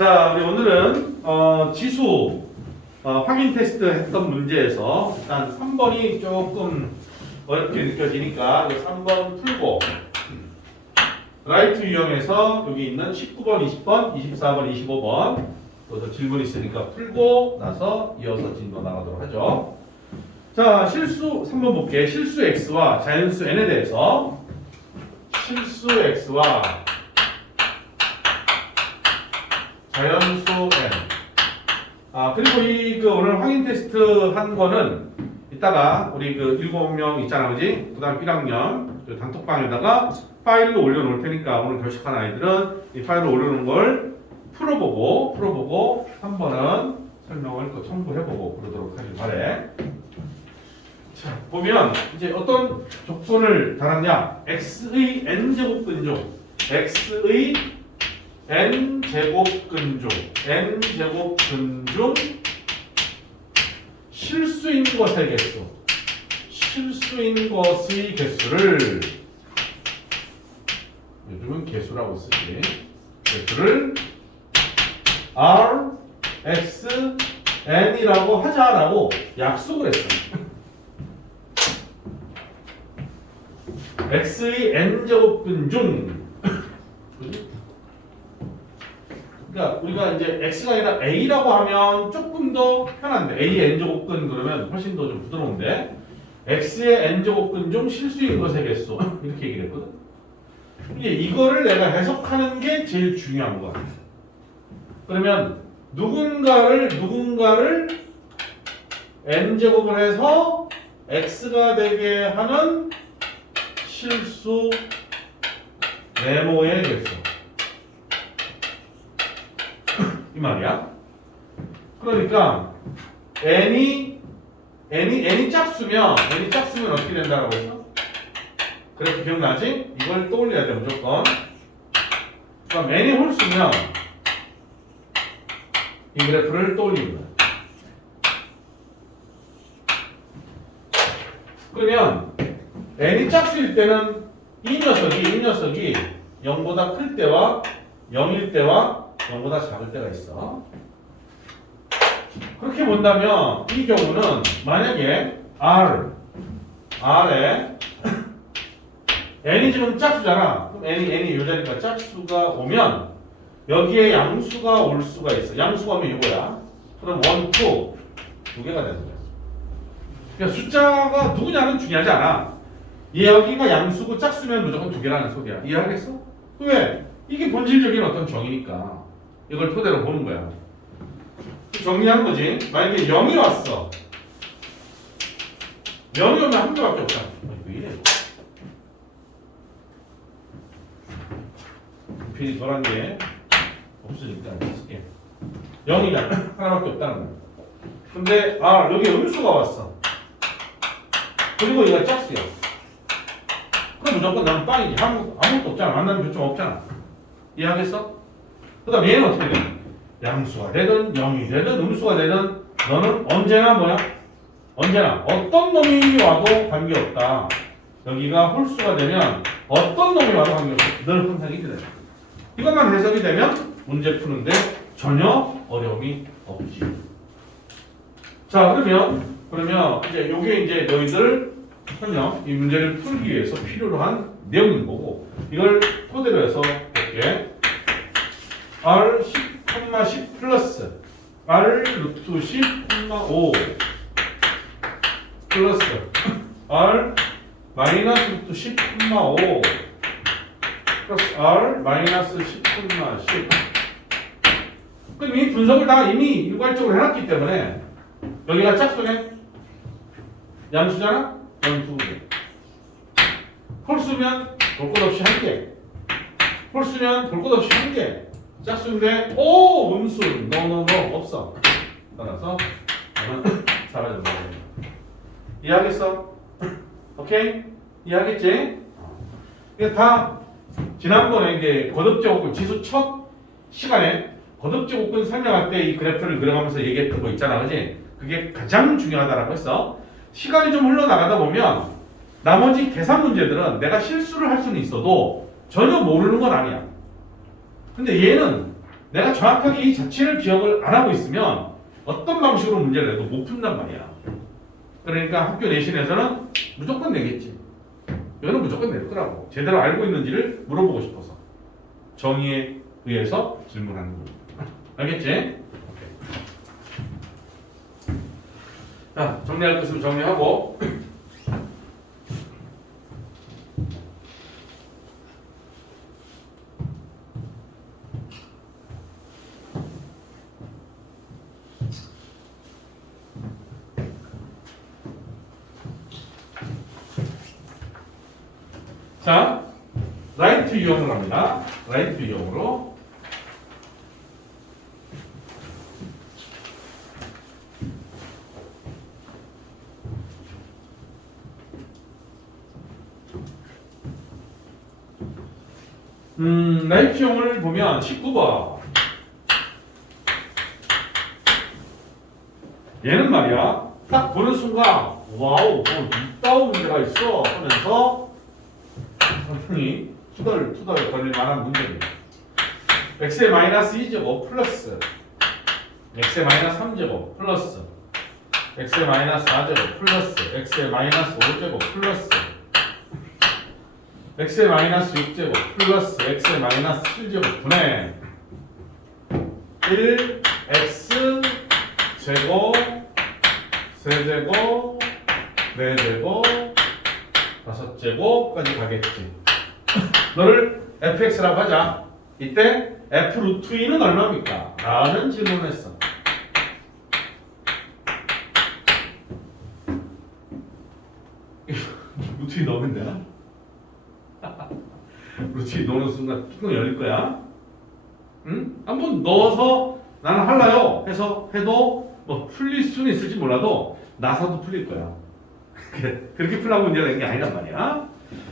자, 우리 오늘은 지수 확인 테스트 했던 문제에서 일단 3번이 조금 어렵게 느껴지니까 3번 풀고 라이트 유형에서 여기 있는 19번, 20번, 24번, 25번 또 질문 있으니까 풀고 나서 이어서 진도 나가도록 하죠. 자, 실수 3번 볼게. 실수 x와 자연수 n에 대해서 실수 x와 자연수 n. 그리고 이 오늘 확인 테스트 한 거는 이따가 우리 7명 있잖아, 그지? 그 다음 1학년 단톡방에다가 파일로 올려놓을 테니까 오늘 결식한 아이들은 이 파일로 올려놓은 걸 풀어보고 한 번은 설명을 또 첨부해보고 그러도록 하길 바래. 자, 보면 이제 어떤 조건을 달았냐? x의 n제곱근 중 x의 n제곱근 중 실수인 것의 개수 실수인 것의 개수를 요즘은 개수라고 쓰지 개수를 r, x, n이라고 하자라고 약속을 했어. x의 n제곱근 중 그러니까 우리가 이제 x가 아니라 a라고 하면 조금 더 편한데 a의 n제곱근 그러면 훨씬 더 좀 부드러운데 x의 n제곱근 중 실수인 것의 개수 이렇게 얘기를 했거든. 이제 이거를 내가 해석하는 게 제일 중요한 거야. 그러면 누군가를 n제곱을 해서 x가 되게 하는 실수 네모의 개수 이 말이야. 그러니까 n이 짝수면 어떻게 된다라고 했어? 그래프 기억나지? 이걸 떠올려야 돼 무조건. 그럼 n이 홀수면 이 그래프를 떠올리는 거야. 그러면 n이 짝수일 때는 이 녀석이 0보다 클 때와 0일 때와 0보다 작을 때가 있어. 그렇게 본다면 이 경우는 만약에 R에 n이 지금 짝수잖아. 그럼 n이 이 자리니까 짝수가 오면 여기에 양수가 올 수가 있어. 양수가 오면 이거야. 그럼 1, 2 두 개가 되는 거야. 그러니까 숫자가 누구냐는 중요하지 않아. 여기가 양수고 짝수면 무조건 두 개라는 소리야. 이해하겠어? 왜? 이게 본질적인 어떤 정의니까 이걸 토대로 보는 거야. 정리하는 거지. 만약에 0이 왔어. 0이 오면 한 개밖에 없잖아. 왜 이래? 필이 덜한 게 없으니까 쓸게. 0이가 하나밖에 없다는 거야. 근데 여기 음수가 왔어. 그리고 얘가 짝수야. 그럼 무조건 나는 빵이지. 아무것도 없잖아. 만나는 교점 없잖아. 이해하겠어? 그 다음 얘는 어떻게 돼? 양수가 되든 0이 되든 음수가 되든 너는 언제나 뭐야? 언제나 어떤 놈이 와도 관계없다. 여기가 홀수가 되면 어떤 놈이 와도 관계없다. 늘 항상 이렇게 돼. 이것만 해석이 되면 문제 푸는데 전혀 어려움이 없지. 자, 그러면 이제 요게 이제 너희들 현역 이 문제를 풀기 위해서 필요로 한 내용인 거고 이걸 토대로 해서 볼게. R 10,10 플러스 R 루트 10,5 플러스 R 마이너스 루트 10,5 플러스 R 마이너스 10,10 그럼 이 분석을 다 이미 일괄적으로 해놨기 때문에 여기가 짝수네? 양수잖아? 두 개. 홀수면 볼 것 없이 한 개. 홀수면 볼 것 없이 한 개. 짝수인데 음수 노 없어. 따라서 사라진다. 이해하겠어? 오케이? 이해하겠지? 이게 다 지난번에 이제 거듭제곱근 지수 첫 시간에 거듭제곱근 설명할 때 이 그래프를 그려가면서 얘기했던 거 있잖아, 그지? 그게 가장 중요하다라고 했어. 시간이 좀 흘러나가다 보면 나머지 계산 문제들은 내가 실수를 할 수는 있어도 전혀 모르는 건 아니야. 근데 얘는 내가 정확하게 이 자체를 기억을 안 하고 있으면 어떤 방식으로 문제를 내도 못 푼단 말이야. 그러니까 학교 내신에서는 무조건 내겠지. 이거는 무조건 낼 거라고. 제대로 알고 있는지를 물어보고 싶어서. 정의에 의해서 질문하는 겁니다. 알겠지? 오케이. 자, 정리할 거 있으면 정리하고. 자, 라이트 유형으로 갑니다. 라이트 유형으로. 라이트 유형을 보면 19번. 얘는 말이야, 딱 보는 순간, 와우, 이따운 문제가 있어 하면서 상당히 투덜 걸릴 만한 문제입니다. x의 마이너스 2제곱 플러스 x의 마이너스 3제곱 플러스 x의 마이너스 4제곱 플러스 x의 마이너스 5제곱 플러스 x의 마이너스 6제곱 플러스 x의 마이너스 7제곱 분의 1 x 제곱 세제곱 4제곱 5제곱까지 가겠지. 너를 fx라고 하자. 이때 f 루트 2는 얼마입니까? 라는 질문을 했어. 루트 2 넣으면 되나? 루트 2 넣는 순간 뚜껑 열릴 거야. 응? 한번 넣어서 나는 할라요 해서 해도 뭐 풀릴 수는 있을지 몰라도 나사도 풀릴 거야. 그렇게 풀라고 문제가 낸 게 아니란 말이야.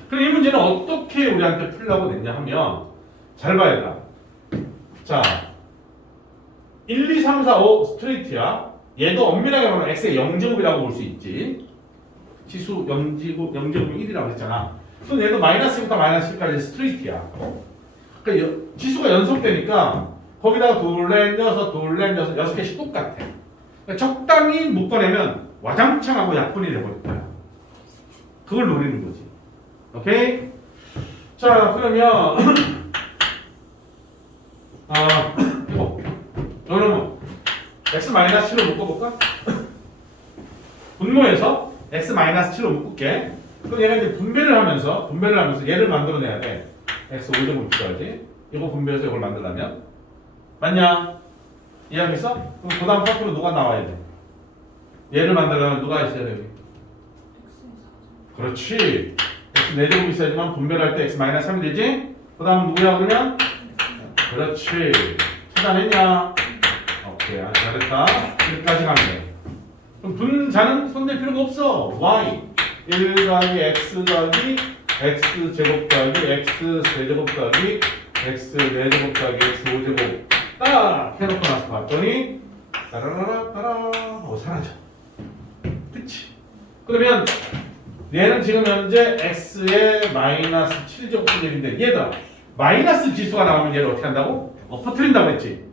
그럼 이 문제는 어떻게 우리한테 풀라고 냈냐 하면 잘 봐야 돼. 자, 1, 2, 3, 4, 5 스트레이트야. 얘도 엄밀하게 보면 x의 0제곱이라고 볼 수 있지. 지수 0제곱, 0제곱이 1이라고 했잖아. 그럼 얘도 마이너스부터 마이너스 1까지 스트레이트야. 그러니까 지수가 연속되니까 거기다가 둘, 넷, 여섯 개씩 똑같아. 그러니까 적당히 묶어내면 와장창하고 약분이 돼버릴 거야. 그걸 노리는 거지. 오케이? 자, 그러면 이거 여러분 x-7로 묶어볼까? 분모에서 x-7로 묶을게. 그럼 얘가 이제 분배를 하면서 얘를 만들어내야 돼. x 5점을 붙여야지. 이거 분배해서 이걸 만들려면 맞냐? 이해하겠어? 그럼 그 다음 파트로 누가 나와야 돼? 얘를 만들려면 누가 있어야 돼? 그렇지. x 4제곱 있어야지만 분배를 할 때 x-3이 되지? 그 다음 누구야 그러면? 그렇지. 찾아냈냐? 오케이. 아주 잘했다. 여기까지 가면 돼. 그럼 분자는 손댈 필요가 없어. y 1 더하기 x 더하기 x 제곱 더하기 x 세제곱 더하기 x 4제곱 더하기 x 5제곱 딱 해놓고 나서 봤더니 따라라라 따라 하고 사라져. 그치? 그러면 얘는 지금 현재 x의 마이너스 7제곱분인데 얘들아 마이너스 지수가 나오면 얘를 어떻게 한다고? 엎어뜨린다고 했지.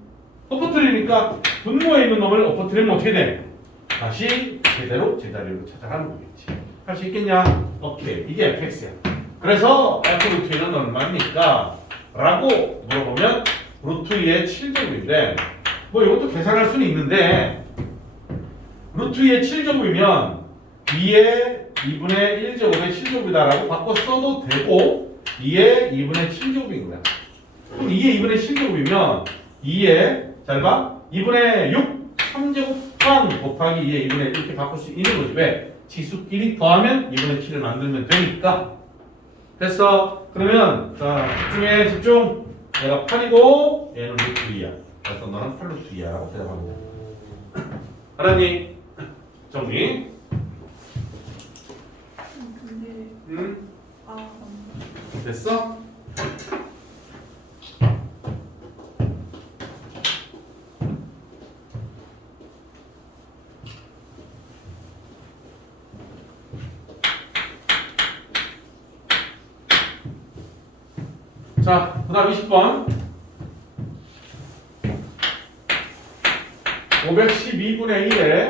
엎어뜨리니까 분모에 있는 놈을 엎어뜨리면 어떻게 돼? 다시 제대로 제자리로 찾아가는 거겠지. 할 수 있겠냐? 오케이. 이게 fx야. 그래서 f 루트 2는 얼마입니까? 라고 물어보면 루트 2의 7제곱인데 뭐 이것도 계산할 수는 있는데 루트 2의 7제곱이면 2의 2분의 1제곱의 7제곱이다라고 바꿔 써도 되고 2의 2분의 7제곱인 거야. 그럼 2의 2분의 7제곱이면 2의 잘 봐. 2분의 6 3제곱방 곱하기 2의 2분의 1 이렇게 바꿀 수 있는 거지. 왜? 지수끼리 더하면 2분의 7을 만들면 되니까. 됐어. 그러면 자 집중. 얘가 8이고 얘는 루트 2야. 그래서 너는 8 루트 2야 라고 대답하면 돼. 알았니? 정리. 근데 됐어? 자, 그 다음 20번. 512분의 1에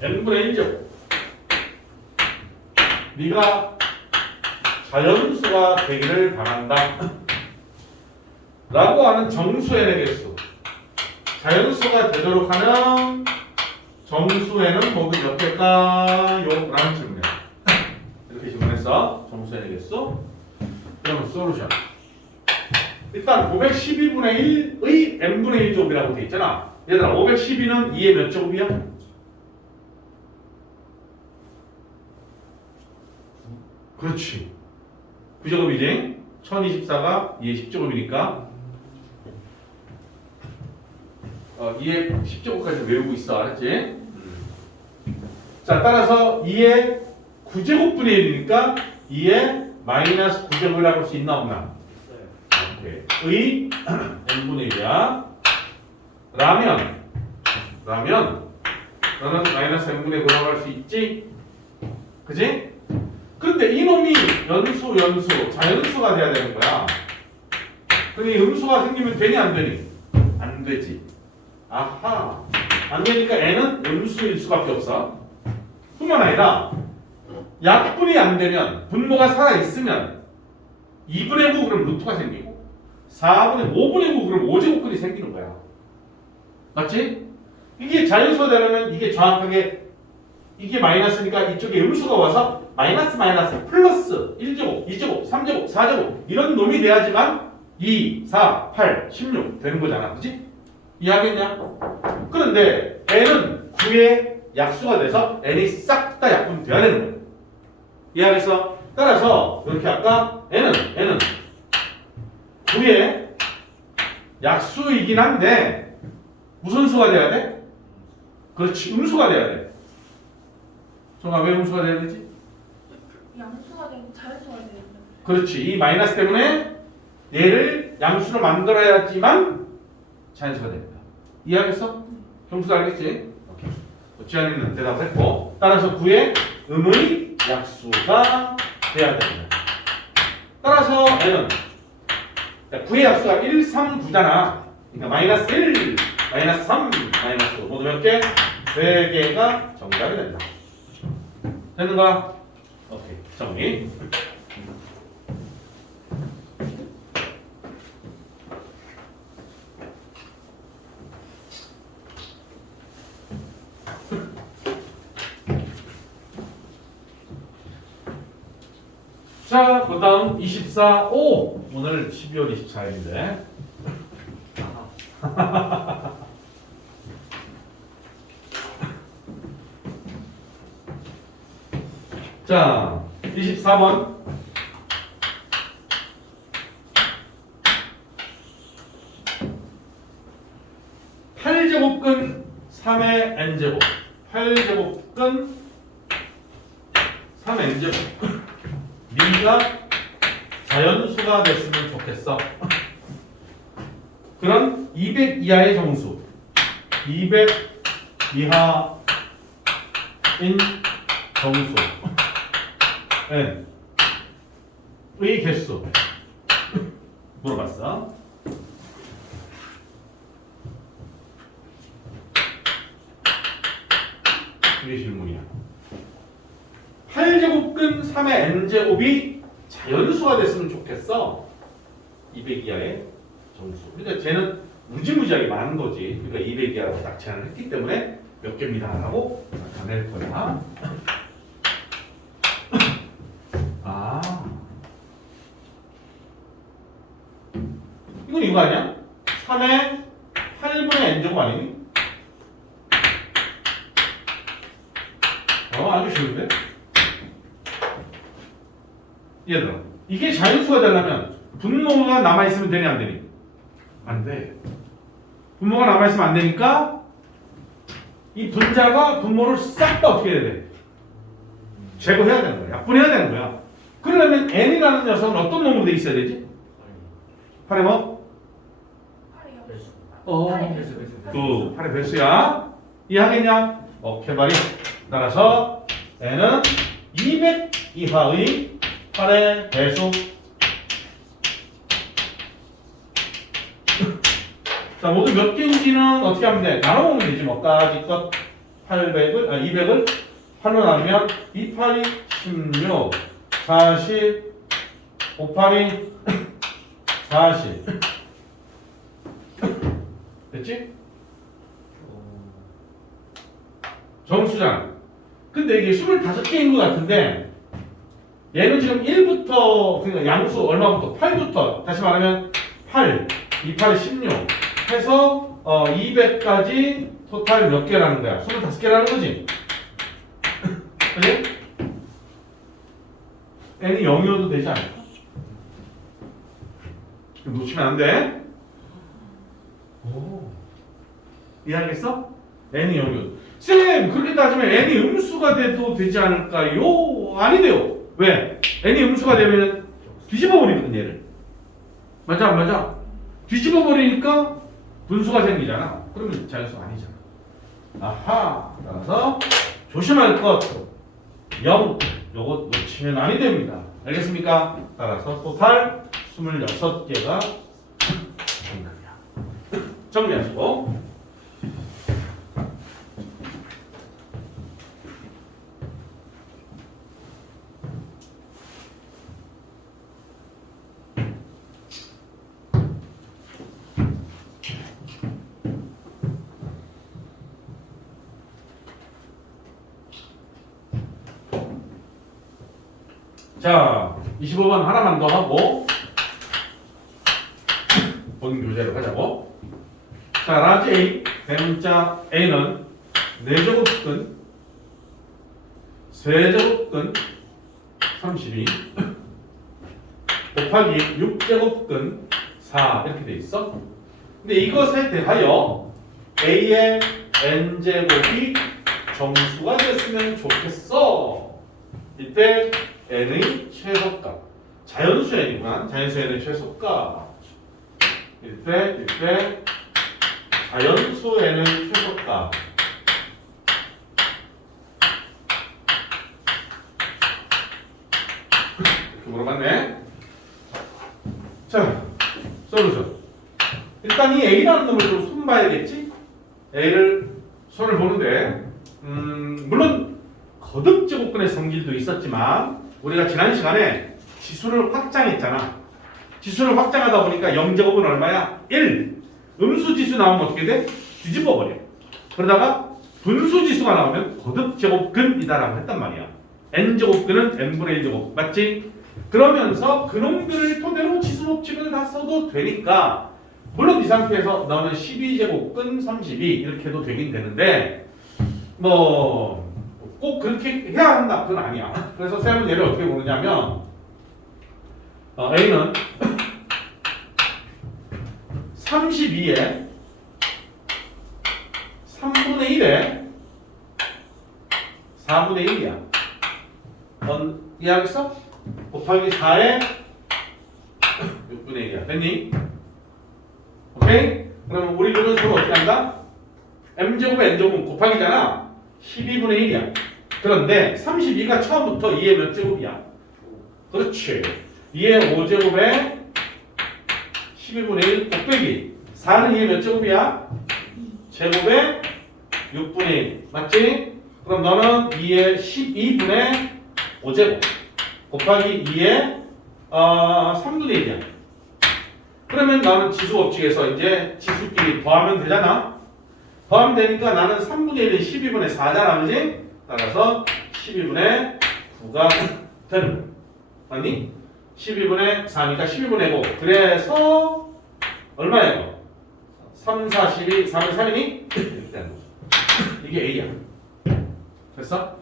n분의 1제곱. 네가 자연수가 되기를 바란다. 라고 하는 정수 n의 개수. 자연수가 되도록 하는 정수 n은 모두 몇 개일까요? 라는 질문이야. 이렇게 질문했어. 정수 n의 개수. 그러면 솔루션. 일단 512분의 1의 n분의 1제곱이라고 돼 있잖아. 얘들아 512는 2의 몇 제곱이야? 그렇지. 9제곱이지. 1024가 2의 10제곱이니까 2의 10제곱까지 외우고 있어. 알았지? 자, 따라서 2의 9제곱분의 1이니까 2의 마이너스 9제곱이라고 할 수 있나 없나? 오케이. 의 n분의 1이야. 라면 너는 마이너스 n분의 9라고 할 수 있지? 그지? 근데 이놈이 연수 자연수가 돼야 되는 거야. 그러니 음수가 생기면 되니 안 되니? 안 되지. 아하. 안 되니까 n은 음수일 수밖에 없어. 뿐만 아니라 약분이 안 되면 분모가 살아 있으면 2분의 9 그럼 루트가 생기고 4분의 5분의 9 그럼 5제곱근이 생기는 거야. 맞지? 이게 자연수가 되려면 이게 정확하게 이게 마이너스니까 이쪽에 음수가 와서 마이너스 플러스 1제곱, 2제곱, 3제곱, 4제곱 이런 놈이 돼야지만 2, 4, 8, 16 되는 거잖아. 그치? 이해하겠냐? 그런데 n은 9의 약수가 돼서 n이 싹 다 약분 돼야 되는 거야. 이해하겠어? 따라서 이렇게 아까 n은 9의 약수이긴 한데 무슨 수가 돼야 돼? 그렇지, 음수가 돼야 돼. 정아 왜 음수가 돼야 되지? 양수가 되고 자연수가 되는 그렇지. 이 마이너스 때문에 얘를 양수로 만들어야지만 자연수가 됩니다. 이해하겠어? 경수도 알겠지? 오케이. 지안이는 대답했고 따라서 9의 음의 약수가 돼야 됩니다. 따라서 n은 9의 약수가 1, 3, 9잖아. 그러니까 마이너스 1, 마이너스 3, 마이너스 5 모두 몇 개? 3개가 정답이 된다. 됐는가? 오케이. 정리. 자, 그 다음 24, 오! 오늘 12월 24일인데. 자, 24번. (8제곱근 3의 n제곱) 8제곱근 3n제곱 네가 자연수가 됐으면 좋겠어. 그럼 200 이하의 정수 200 이하인 정수 n의 개수 물어봤어. 이게 질문이야. 8제곱근 3의 n제곱이 자연수가 됐으면 좋겠어. 200 이하의 정수. 그러니까 쟤는 무지무지하게 많은 거지. 그러니까 200 이하라고 딱 제한을 했기 때문에 몇 개입니다 라고 나타낼 거야. 아, 이건 이거 아니야? 3의 8분의 n제곱 아니니? 아주 쉬운데? 얘들아, 이게 자연수가 되려면 분모가 남아있으면 되니 안 되니? 안 돼. 분모가 남아있으면 안 되니까 이 분자가 분모를 싹 다 어떻게 해야 돼? 제거해야 되는 거야. 약분해야 되는 거야. 그러려면 n이라는 녀석은 어떤 놈으로 돼 있어야 되지? 8의 뭐? 8의 배수. 8의 배수야. 이해하겠냐? 오케이 말이야. 따라서 n은 200 이하의 8의 배수 자, 모두 몇 개인지는 어떻게 하면 돼? 나눠보면 되지. 뭐까지 것 800을, 200을 8로 나누면 2, 8이 16, 40, 5, 8이 40. 됐지? 정수잖아. 근데 이게 25개인 것 같은데 얘는 지금 1부터 그러니까 양수 얼마부터? 8부터 다시 말하면 8, 2, 8이 16 해서 200까지 토탈 몇 개라는 거야? 25개라는 거지? 그지? n이 0이어도 되지 않을까? 놓치면 안 돼. 오. 이해하겠어? n이 0이어도. 쌤! 그렇게 따지면 n이 음수가 돼도 되지 않을까요? 아니래요. 왜? n이 음수가 되면 뒤집어 버리거든 얘를. 맞아 안 맞아? 뒤집어 버리니까 분수가 생기잖아. 그러면 자연수가 아니잖아. 아하. 따라서 조심할 것 0. 요거 놓치면 아니 됩니다. 알겠습니까? 따라서 토탈 26개가 정답이야. 정리하시고. 자, 25번 하나만 더 하고 본 교재로 가자고. 자, 라지 A, 대문자 A는 4제곱근, 세제곱근 32 곱하기 6제곱근 4 이렇게 돼 있어. 근데 이것에 대하여 A의 n제곱이 정수가 됐으면 좋겠어. 이때 n의 최소값, 자연수 n이구나. 자연수 n의 최소값. 이때 자연수 n의 최소값. 이렇게 물어봤네. 자, 솔루션. 일단 이 a라는 놈을 좀 손 봐야겠지. a를 손을 보는데, 물론 거듭 제곱근의 성질도 있었지만. 우리가 지난 시간에 지수를 확장했잖아. 지수를 확장하다 보니까 0제곱은 얼마야? 1. 음수지수 나오면 어떻게 돼? 뒤집어 버려. 그러다가 분수지수가 나오면 거듭제곱근이다라고 했단 말이야. n제곱근은 n분의 1제곱. 맞지? 그러면서 그놈들을 토대로 지수법칙을 다 써도 되니까 물론 이 상태에서 너는 12제곱근 32 이렇게 해도 되긴 되는데 꼭 그렇게 해야 한다. 그건 아니야. 그래서 쌤은 얘를 어떻게 보느냐면 A는 32에 3분의 1에 4분의 1이야. 이해하겠어? 곱하기 4에 6분의 1이야. 됐니? 오케이? 그러면 우리 놈은 서로 어떻게 한다? m제곱에 n제곱은 곱하기잖아. 12분의 1이야. 그런데 32가 처음부터 2의 몇 제곱이야? 그렇지. 2의 5제곱에 12분의 1 곱빼기 4는 2의 몇 제곱이야? 제곱에 6분의 1 맞지? 그럼 너는 2의 12분의 5제곱 곱하기 2의 3분의 1이야. 그러면 나는 지수법칙에서 이제 지수끼리 더하면 되잖아. 더하면 되니까 나는 3분의 1은 12분의 4잖아. 그지? 따라서 12분의 9가 되는 거야. 맞니? 12분의 4니까 12분의 5. 그래서 얼마야 이거? 3, 4, 12, 3은 3이니? 이렇게 되는 거죠. 이게 A야. 됐어?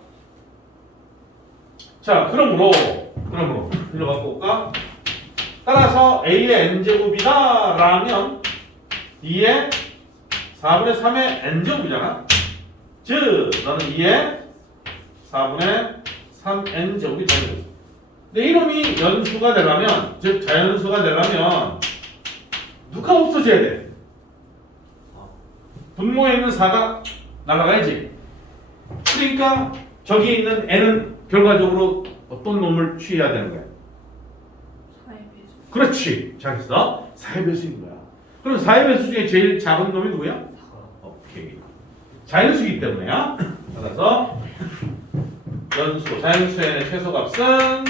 자, 그러므로 일로 갖고 올까? 따라서 A의 n제곱이다 라면 2의 4분의 3의 n제곱이잖아. 즉 너는 2의 4분의 3n제곱이 되는 거지. 근데 이놈이 연수가 되려면, 즉 자연수가 되려면 누가 없어져야 돼? 분모에 있는 4가 날아가야지. 그러니까 저기에 있는 n은 결과적으로 어떤 놈을 취해야 되는 거야? 4의 배수. 그렇지. 잘했어. 4의 배수인 거야. 그럼 4의 배수 중에 제일 작은 놈이 누구야? 오케이. 자연수이기 때문에요. 따라서 연수, 자연수의 최소값은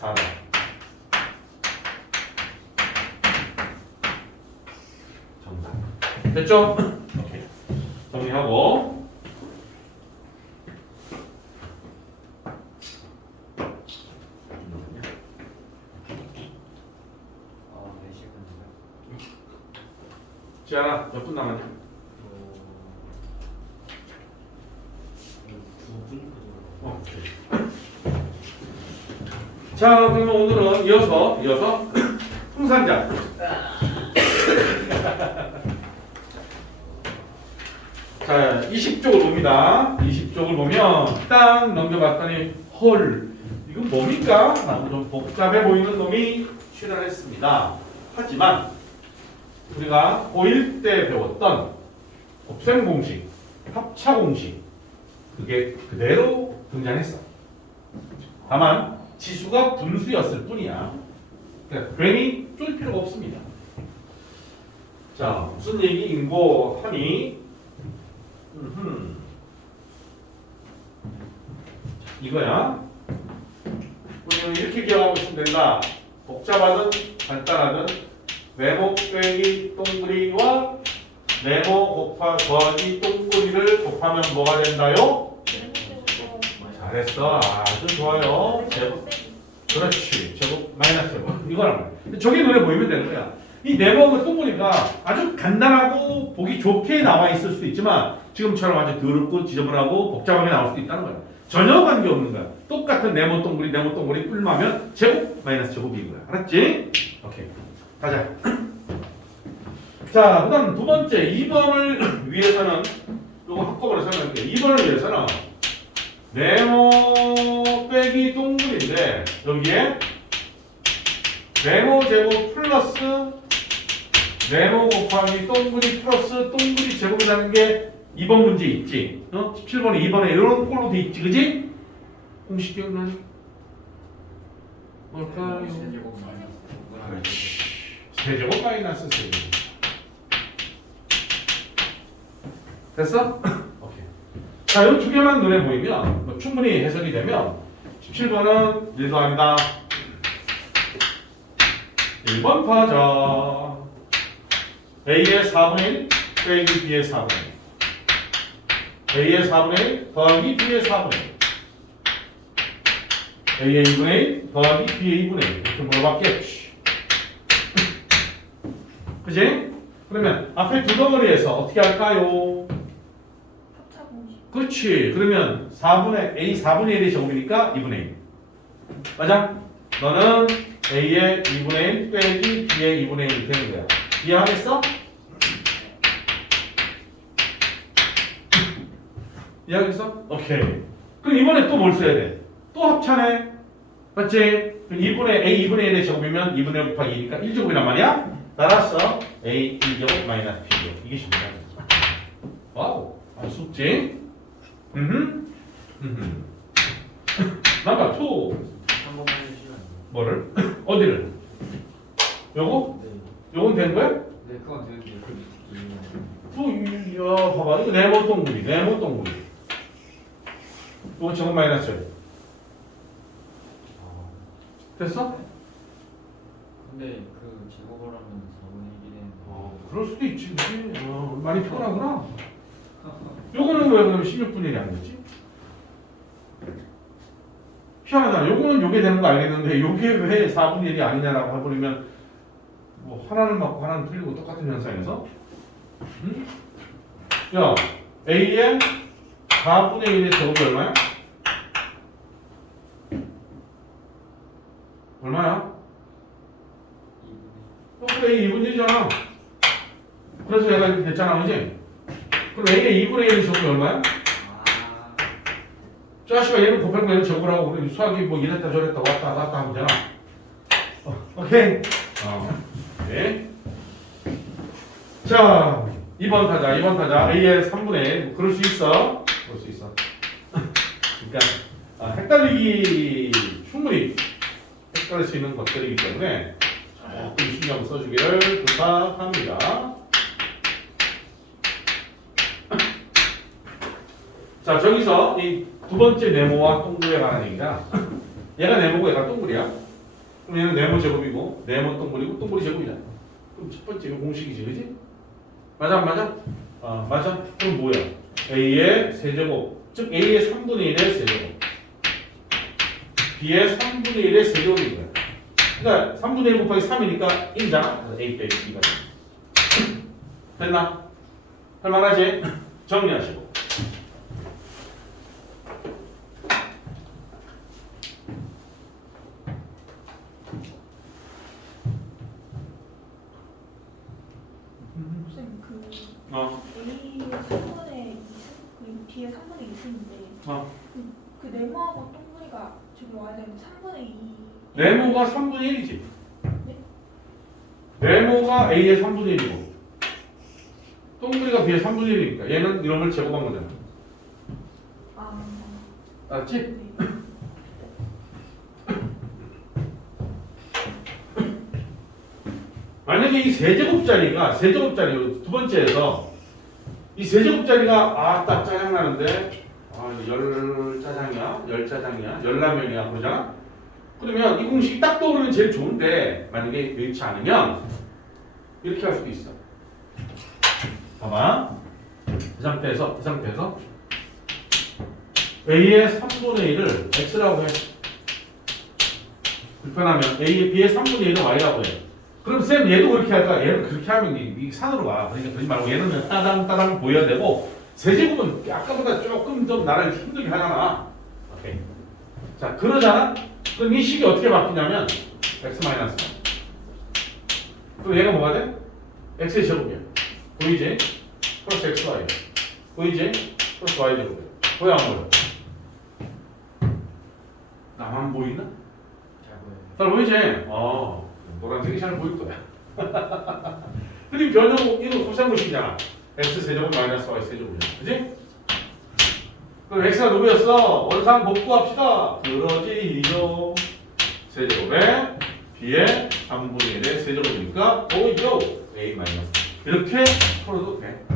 4다. 정답. 됐죠? 오케이. 정리하고. 지아나, 몇 분 남았냐? 2분 오케이. 자, 그러면 오늘은 이어서 풍산자. 자, 20쪽을 봅니다. 20쪽을 보면 딱 넘겨봤더니 헐, 이건 뭡니까? 라고 좀 복잡해 보이는 놈이 출연했습니다. 하지만 우리가 고1 때 배웠던 곱셈 공식, 합차 공식 그게 그대로 등장했어. 다만 지수가 분수였을 뿐이야. 그러니까 괜히 쫄 필요가 없습니다. 자, 무슨 얘기인고 하니 이거야. 우리는 이렇게 기억하고 있으면 된다. 복잡하든 간단하든 네모 빼기 동그리와 네모 더하기 동그리를 곱하면 뭐가 된다요? 잘했어. 아주 좋아요. 제곱. 그렇지. 제곱 마이너스 제곱. 이거란 말이야. 저게 눈에 보이면 되는 거야. 이 네모하고 동그리가 아주 간단하고 보기 좋게 나와 있을 수도 있지만 지금처럼 아주 더럽고 지저분하고 복잡하게 나올 수도 있다는 거야. 전혀 관계없는 거야. 똑같은 네모 동그리 뿔마면 제곱 마이너스 제곱인 거야. 알았지? 오케이. 가자. 자, 그 다음 두 번째 2번을 위해서는 요거 한꺼번에 설명할게요. 2번을 위해서는 네모 빼기 동그리인데 여기에 네모 제곱 플러스 네모 곱하기 동그리 플러스 동그리 제곱이라는 게 2번 문제 있지? 17번에 2번에 이런 꼴로 돼 있지, 그지? 공식 기억나니? 뭘까요? 그렇지. 세제곱 마이너스 세제곱. 됐어? 오케이. 자, 이 두 개만 눈에 보이면 뭐 충분히 해석이 되면 17번은 1도 아니다. 1번 파자. A의 4분의 1 빼기 B의 4분의 1. A의 4분의 1 더하기 B의 4분의 1. A의 2분의 1 더하기 B의 2분의 1. 이렇게 물어봤겠지. 그지? 그러면 앞에 두 덩어리에서 어떻게 할까요? 합차 공식. 그렇지. 그러면 4분의 A 4분의 1의 제곱이니까 2분의 1. 맞아? 너는 A의 2분의 1 빼기 B의 2분의 1이 되는 거야. 이해하겠어? 이해하겠어? 오케이. 그럼 이번에 또 뭘 써야 돼? 또 합차네. 맞지? 그럼 2분의 A 2분의 1의 제곱이면 2분의 1 곱하기 2니까 1제곱이란 말이야? 따라서 A 2제곱 마이너스 B제곱. 이게 쉽다. 와우. 안 쉽지? 넘버 2. 한 번만 해주시면 안 뭐를? 어디를? 요거? 돼요? 요건 된 거야? 네, 그건 되는데 또, 야, 봐봐. 이거 네모 동그리, 네모 동그리. 요거 제곱 마이너스. 됐어? 근데 그 제곱을 하면 4분의 1은 그럴 수도 있지. 그치? 많이 피곤하구나. 요거는 왜 그러면 16분의 1이 안 되지? 희한하다. 요거는 요게 되는 거 알겠는데 요게 왜 4분의 1이 아니냐라고 해버리면 뭐 하나는 맞고 하나는 틀리고 똑같은 현상에서 응? 야, A의 4분의 1의 제곱이 얼마야? 얼마야? 2분의 그래, 2분의 1이잖아. 그래서 얘가 이렇게 됐잖아, 그지? 그럼 A의 2분의 1의 제곱이 얼마야? 자식아 얘는 곱한 거 얘는 제곱을 하고 우리 수학이 뭐 이랬다 저랬다 왔다 갔다 하면 되나? 오케이? 네. 자, 2번 타자. A의 3분의 1. 그럴 수 있어. 그러니까 헷갈리기 충분히 헷갈릴 수 있는 것들이기 때문에 조금 신경 써주기를 부탁합니다. 자, 저기서 이 두 번째 네모와 동글에 관한 얘기가 얘가 네모고 얘가 동글이야. 그럼 얘는 네모 제곱이고 네모 동글이고 동글이 제곱이잖아. 그럼 첫 번째 공식이지, 그지? 맞아, 안 맞아? 맞아. 그럼 뭐야? A의 세제곱, 즉 A의 3분의 1의 세제곱, B의 3분의 1의 세제곱인 거야. 그러니까 3분의 1 곱하기 3이니까 1이잖아. A 빼기 B가 됐나? 할만하지? 정리하시고. 쌤, 그 어. A의 3분의 2승 그리고 B의 3분의 2승인데 어. 그 네모하고 동그리가 저기 와야 되는데 3분의 2 네모가 3분의 1이지. 네? 네모가 A의 3분의 1이고 동그리가 B의 3분의 1이니까 얘는 이놈을 제곱한 거잖아. 아, 알았지? 네. 만약에 이 세제곱짜리가 세제곱짜리 두 번째에서 이 세제곱짜리가 아딱 짜장나는데 열 짜장이야, 열 짜장이야, 열라면이야 그러잖아. 그러면 이 공식이 딱 떠오르면 제일 좋은데 만약에 그렇지 않으면 이렇게 할 수도 있어. 봐봐. 이 상태에서 A의 3분의 1을 X라고 해. 불편하면 B의 3분의 1은 Y라고 해. 그럼 쌤 얘도 그렇게 할까? 얘는 그렇게 하면 이 산으로 가. 그러니까 그러지 말고 얘는 그냥 따당 보여야 되고 세제곱은 아까보다 조금 더 나를 힘들게 하잖아. 오케이. 자 그러잖아. 그럼 이 식이 어떻게 바뀌냐면 x 마이너스. 그럼 얘가 뭐가 돼? x의 제곱이야. 보이지? 플러스 xy. 보이지? 플러스 y 제곱이야. 보여 안 보여? 나만 보이나? 잘 보여요. 잘 보이지? 노란색이 잘 보일 거야. 그럼 변형 이거 곱셈공식이잖아. x 세제곱 마이너스 y 세제곱이잖아. 그지? 그럼 x가 누구였어? 원상 복구합시다. 그러지요. 세제곱에 b의 3분의 1의 세제곱이니까 오이죠. a 마이너스. 이렇게 풀어도 돼.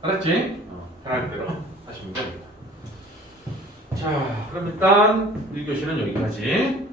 알았지? 편할 대로 하시면 됩니다. 자, 그럼 일단 1교시는 여기까지.